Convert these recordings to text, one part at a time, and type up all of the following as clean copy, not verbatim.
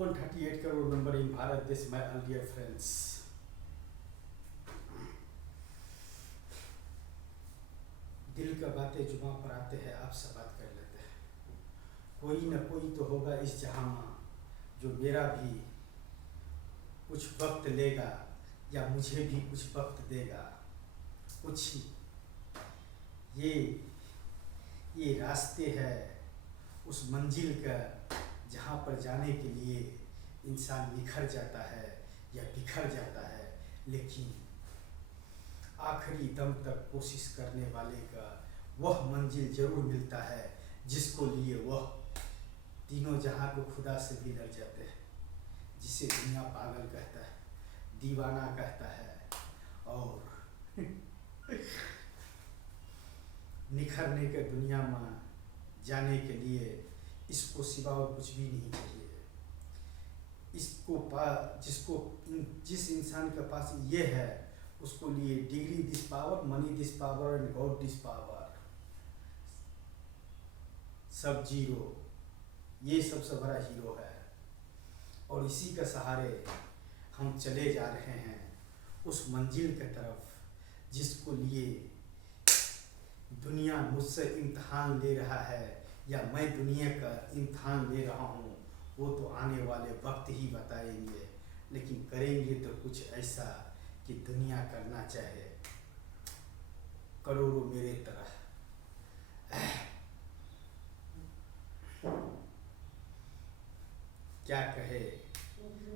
138 crore member in Bharat देश, my dear friends. दिल का बातें जुबां पर आते हैं, आपसे बात कर लेते हैं। कोई ना कोई तो होगा इस जहां में जो मेरा भी कुछ वक्त लेगा या मुझे भी कुछ वक्त देगा। कुछ ये रास्ते हैं उस मंजिल का जहाँ पर जाने के लिए इंसान निखर जाता है या बिखर जाता है, लेकिन आखिरी दम तक कोशिश करने वाले का वह मंजिल जरूर मिलता है जिसको लिए वह तीनों जहाँ को खुदा से भी डर जाते हैं, जिसे दुनिया पागल कहता है, दीवाना कहता है और निखरने के दुनिया में जाने के लिए इसको सिवा और कुछ भी नहीं चाहिए। जिस इंसान के पास ये है उसको लिए degree this power, money this power and God this power सब जीरो, ये सबसे बड़ा हीरो है। और इसी के सहारे हम चले जा रहे हैं उस मंजिल की तरफ जिसको लिए दुनिया मुझसे इम्तहान ले रहा है या मैं दुनिया का इम्तहान ले रहा हूँ, वो तो आने वाले वक्त ही बताएंगे। लेकिन करेंगे तो कुछ ऐसा कि दुनिया करना चाहे करोड़ों मेरे तरह। क्या कहे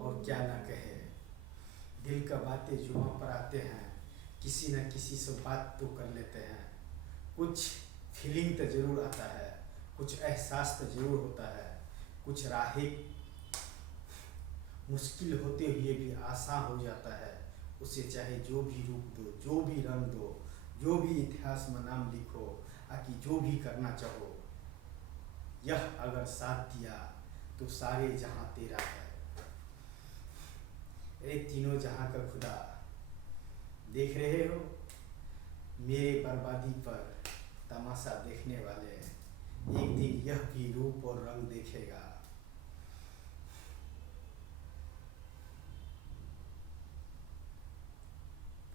और क्या ना कहे, दिल का बातें जुबां पर आते हैं, किसी न किसी से बात तो कर लेते हैं। कुछ फीलिंग तो जरूर आता है, कुछ एहसास तो जरूर होता है, कुछ राहें मुश्किल होते हुए भी आसान हो जाता है। उसे चाहे जो भी रूप दो, जो भी रंग दो, जो भी इतिहास में नाम लिखो, आकि जो भी करना चाहो, यह अगर साथ दिया तो सारे जहां तेरा है। ए तीनों जहां का खुदा, देख रहे हो मेरे बर्बादी पर तमाशा देखने वाले, एक दिन यह भी रूप और रंग देखेगा।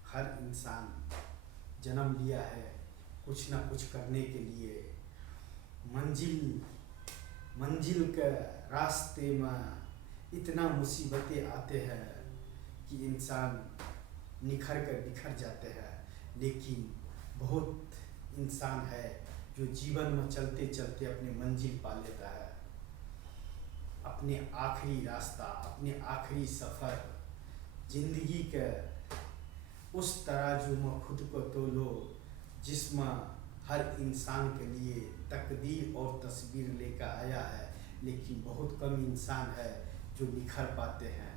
हर इंसान जन्म लिया है कुछ ना कुछ करने के लिए। मंजिल के रास्ते में इतना मुसीबतें आते हैं कि इंसान निखर कर बिखर जाते हैं। लेकिन बहुत इंसान है जो जीवन में चलते चलते अपने मंजिल पा लेता है, अपने आखिरी रास्ता, अपने आखिरी सफ़र। जिंदगी के उस तराजू में खुद को तोलो जिसमें हर इंसान के लिए तकदीर और तस्वीर लेकर आया है, लेकिन बहुत कम इंसान है जो निखर पाते हैं।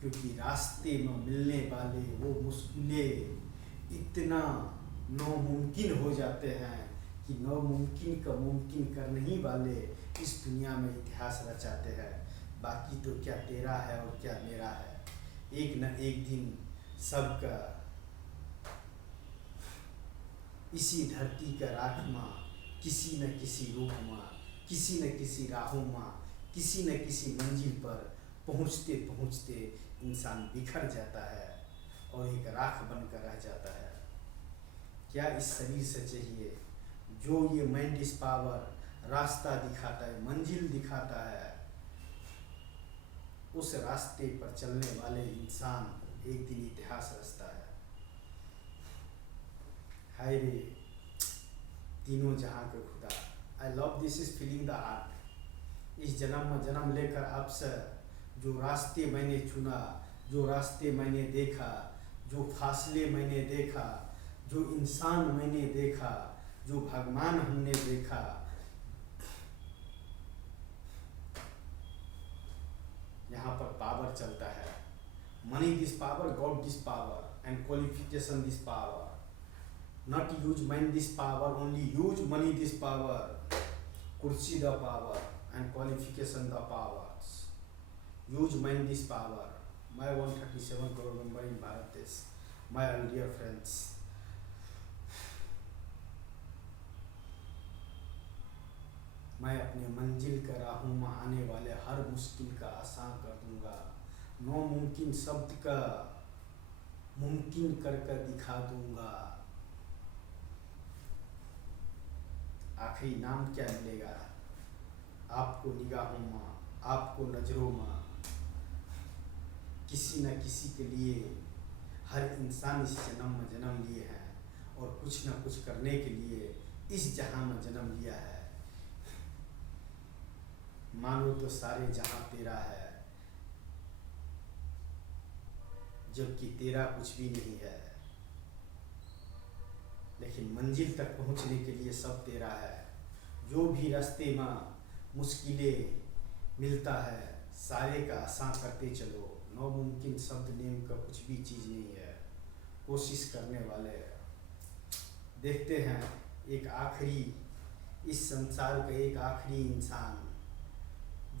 क्योंकि रास्ते में मिलने वाले वो मुश्किलें इतना नामुमकिन हो जाते हैं कि नामुमकिन का मुमकिन करने ही वाले इस दुनिया में इतिहास रचाते हैं। बाकी तो क्या तेरा है और क्या मेरा है, एक न एक दिन सबका इसी धरती का राख में किसी न किसी रूप में, किसी न किसी राहों में, किसी न किसी मंजिल पर पहुँचते पहुँचते इंसान बिखर जाता है और एक राख बनकर रह जाता है। क्या इस शरीर से चाहिए जो ये माइंड इस पावर रास्ता दिखाता है, मंजिल दिखाता है। उस रास्ते पर चलने वाले इंसान एक दिन इतिहास रचता है। हाय रे तीनों जहां के खुदा, आई love this is feeling the heart. इस जन्म में जन्म लेकर आपसे जो रास्ते मैंने चुना, जो रास्ते मैंने देखा, जो फासले मैंने देखा, जो इंसान मैंने देखा, जो भगवान हमने देखा, यहाँ पर पावर चलता है। Money this power, God this power and qualification this power. Not use mind this power, only use money this power, kursi the power and qualification the powers. Use mind this power. My 137 crore member in Bharat Desh, my dear friends. मैं अपने मंजिल का राहों में आने वाले हर मुश्किल का आसान कर दूंगा। नामुमकिन शब्द का मुमकिन कर कर दिखा दूंगा। आखिरी नाम क्या मिलेगा आपको निगाहों में, आपको नज़रों में। किसी न किसी के लिए हर इंसान इस जन्म में जन्म लिए हैं और कुछ न कुछ करने के लिए इस जहां में जन्म लिया है। मानो तो सारे जहां तेरा है, जबकि तेरा कुछ भी नहीं है। लेकिन मंजिल तक पहुंचने के लिए सब तेरा है। जो भी रास्ते में मुश्किलें मिलता है, सारे का आसान करते चलो। नामुमकिन शब्द नेम का कुछ भी चीज़ नहीं है। कोशिश करने वाले देखते हैं एक आखिरी, इस संसार का एक आखिरी इंसान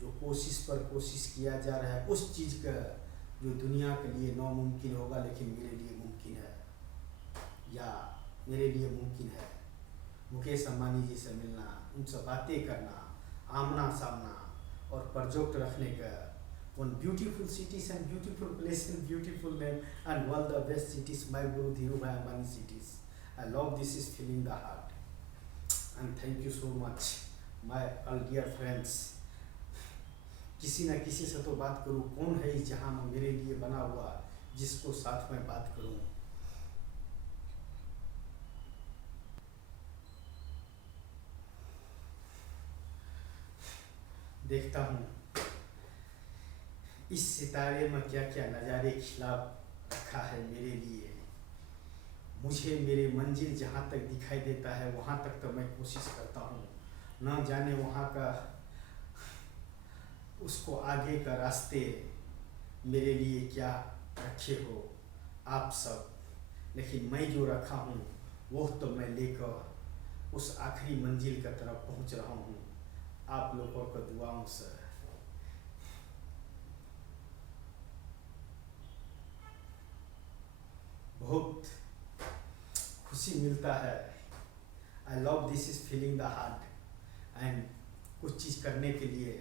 जो कोशिश पर कोशिश किया जा रहा है उस चीज़ का जो दुनिया के लिए नामुमकिन होगा लेकिन मेरे लिए मुमकिन है, या मेरे लिए मुमकिन है। मुकेश अंबानी जी से मिलना, उनसे बातें करना, आमना सामना और प्रोजेक्ट रखने का। One beautiful cities and beautiful place and beautiful name and all the best cities, my Guru Dhirubhai Ambani cities. I love this is filling the heart. And thank you so much, my all dear friends. किसी न किसी से तो बात करूँ, कौन है इस जहाँ में मेरे लिए बना हुआ जिसको साथ में बात करूँ। देखता हूँ इस सितारे में क्या क्या नज़ारे खिला रखा है मेरे लिए। मुझे मेरे मंजिल जहाँ तक दिखाई देता है वहाँ तक तो मैं कोशिश करता हूँ, ना जाने वहाँ का उसको आगे का रास्ते मेरे लिए क्या रखे हो आप सब। लेकिन मैं जो रखा हूँ वो तो मैं लेकर उस आखिरी मंजिल की तरफ पहुँच रहा हूँ आप लोगों को दुआओं से। बहुत खुशी मिलता है। आई love this is feeling the heart. And कुछ चीज़ करने के लिए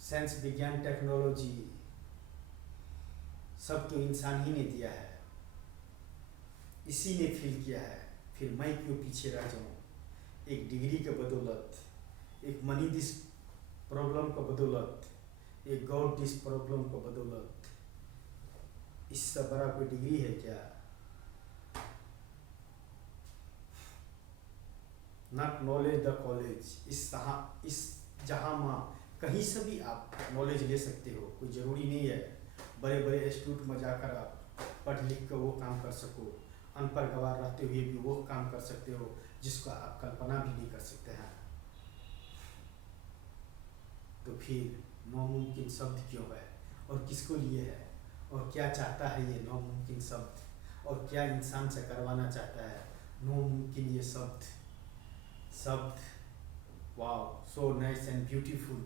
साइंस, विज्ञान, टेक्नोलॉजी सब तो इंसान ही ने दिया है, इसी ने फील किया है। फिर मैं क्यों पीछे रह जाऊँ। एक डिग्री के बदौलत, एक मनी दिस प्रॉब्लम का बदौलत, एक गॉड दिस प्रॉब्लम का बदौलत, इससे बड़ा कोई डिग्री है क्या। Not knowledge the college. इस जहाँ में कहीं से भी आप नॉलेज ले सकते हो, कोई ज़रूरी नहीं है बड़े बड़े इंस्टीट्यूट में जाकर आप पढ़ लिख कर वो काम कर सको। अनपढ़ गवार रहते हुए भी वो काम कर सकते हो जिसको आप कल्पना भी नहीं कर सकते हैं। तो फिर नामुमकिन शब्द क्यों है और किसको लिए है और क्या चाहता है ये नामुमकिन शब्द, और क्या इंसान से करवाना चाहता है नामुमकिन ये शब्द। Wow, so nice and beautiful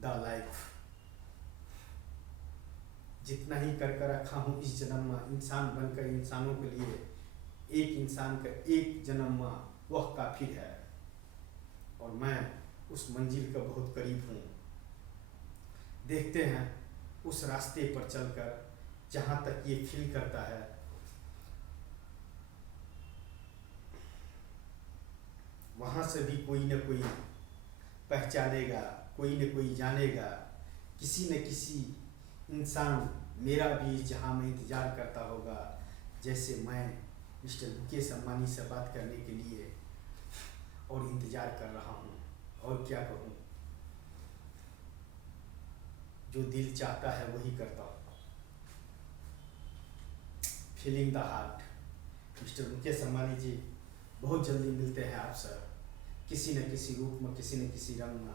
the life. जितना ही कर रखा हूँ इस जन्म में, इंसान बनकर इंसानों के लिए, एक इंसान का एक जन्म में वह काफ़ी है। और मैं उस मंजिल का बहुत करीब हूँ। देखते हैं उस रास्ते पर चलकर जहाँ तक ये फील करता है। वहाँ से भी कोई न कोई पहचानेगा, कोई न कोई जानेगा। किसी न किसी इंसान मेरा भी जहाँ में इंतज़ार करता होगा, जैसे मैं मिस्टर मुकेश अंबानी से बात करने के लिए और इंतज़ार कर रहा हूँ। और क्या कहूँ, जो दिल चाहता है वही करता हूँ। Feeling the heart. Mister Mukesh Ambani ji, बहुत जल्दी मिलते हैं आपसे, किसी न किसी रूप में, किसी न किसी रंग में।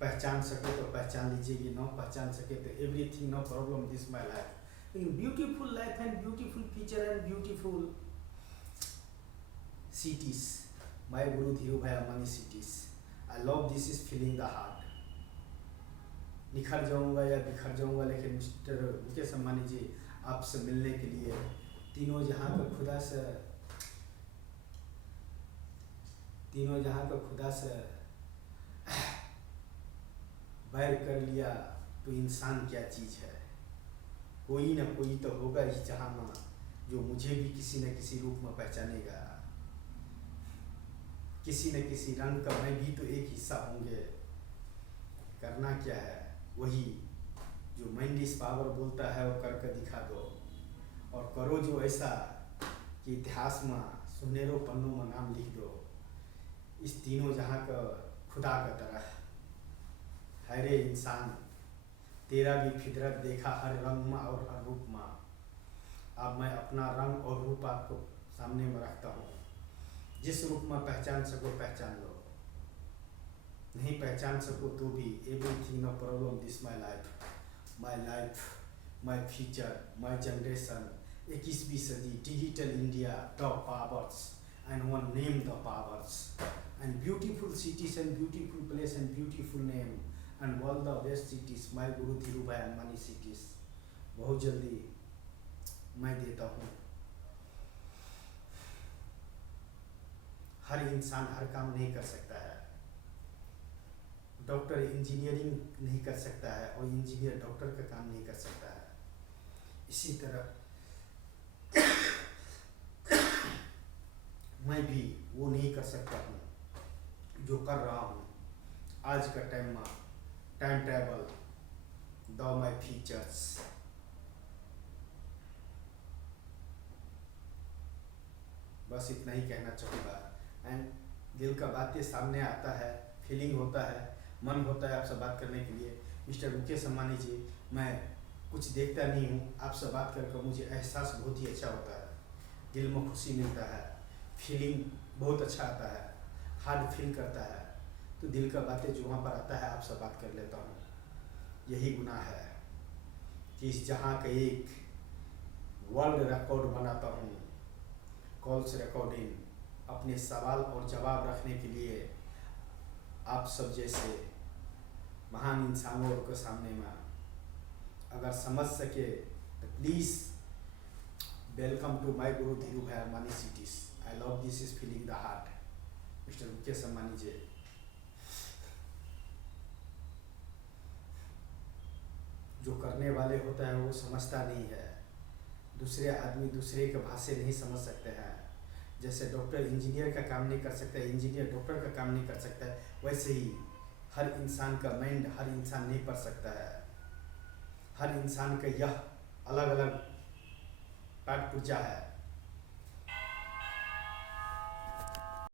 पहचान सके तो पहचान लीजिए, ना पहचान सके तो everything, no problem, this my life. लेकिन beautiful life and beautiful feature and beautiful cities, my guru Dhirubhai Ambani cities. I love this is feeling the heart. निखर जाऊंगा या बिखर जाऊंगा, लेकिन मिस्टर मुकेश अंबानी जी आपसे मिलने के लिए तीनों जहां का खुदा से तीनों जहाँ का खुदा से बैर कर लिया तो इंसान क्या चीज़ है। कोई ना कोई तो होगा इस जहाँ में जो मुझे भी किसी न किसी रूप में पहचानेगा। किसी न किसी रंग का मैं भी तो एक हिस्सा होंगे। करना क्या है, वही जो मैंडिस पावर बोलता है वो करके दिखा दो, और करो जो ऐसा कि इतिहास में सुनहरों पन्नों में नाम लिख दो। इस तीनों जहाँ का खुदा का तरह है रे इंसान, तेरा भी फितरत देखा हर रंग में और हर रूप में। अब मैं अपना रंग और रूप आपको सामने में रखता हूँ। जिस रूप में पहचान सको पहचान लो, नहीं पहचान सको तो भी everything no problem this my life my future my generation. 21वीं सदी digital India top powers and one name the powers and beautiful cities and beautiful place and beautiful name and all the best cities my Guru Dhirubhai Ambani cities। बहुत जल्दी मैं देता हूँ। हर इंसान हर काम नहीं कर सकता है। डॉक्टर इंजीनियरिंग नहीं कर सकता है और इंजीनियर डॉक्टर का काम नहीं कर सकता है। इसी तरह मैं भी वो नहीं कर सकता हूँ जो कर रहा हूँ आज का टाइम में। Time travel the my features. बस इतना ही कहना चाहूँगा। एंड दिल का बातें सामने आता है, फीलिंग होता है, मन होता है आपसे बात करने के लिए। मिस्टर मुकेश अम्बानी जी, मैं कुछ देखता नहीं हूँ, आपसे बात करके मुझे एहसास बहुत ही अच्छा होता है, दिल में खुशी मिलता है, फीलिंग बहुत अच्छा आता है, हार्ट फील करता है। तो दिल का बातें जो वहाँ पर आता है आपसे बात कर लेता हूँ। यही गुनाह है कि इस जहाँ का एक वर्ल्ड रिकॉर्ड बनाता हूँ, कॉल्स रिकॉर्डिंग, अपने सवाल और जवाब रखने के लिए आप सब जैसे महान इंसानों के सामने में अगर समझ सके तो please welcome to my guru Dhirubhai Ambani cities. I love this is feeling the heart. Mister Mukesh Ambani ji, जो करने वाले होता है वो समझता नहीं है। दूसरे आदमी दूसरे के भाषा नहीं समझ सकते हैं। जैसे डॉक्टर इंजीनियर का काम नहीं कर सकता है, इंजीनियर डॉक्टर का काम नहीं कर सकता है, वैसे ही हर इंसान का माइंड हर इंसान नहीं पढ़ सकता है। हर इंसान का यह अलग अलग पाठ पुर्जा है।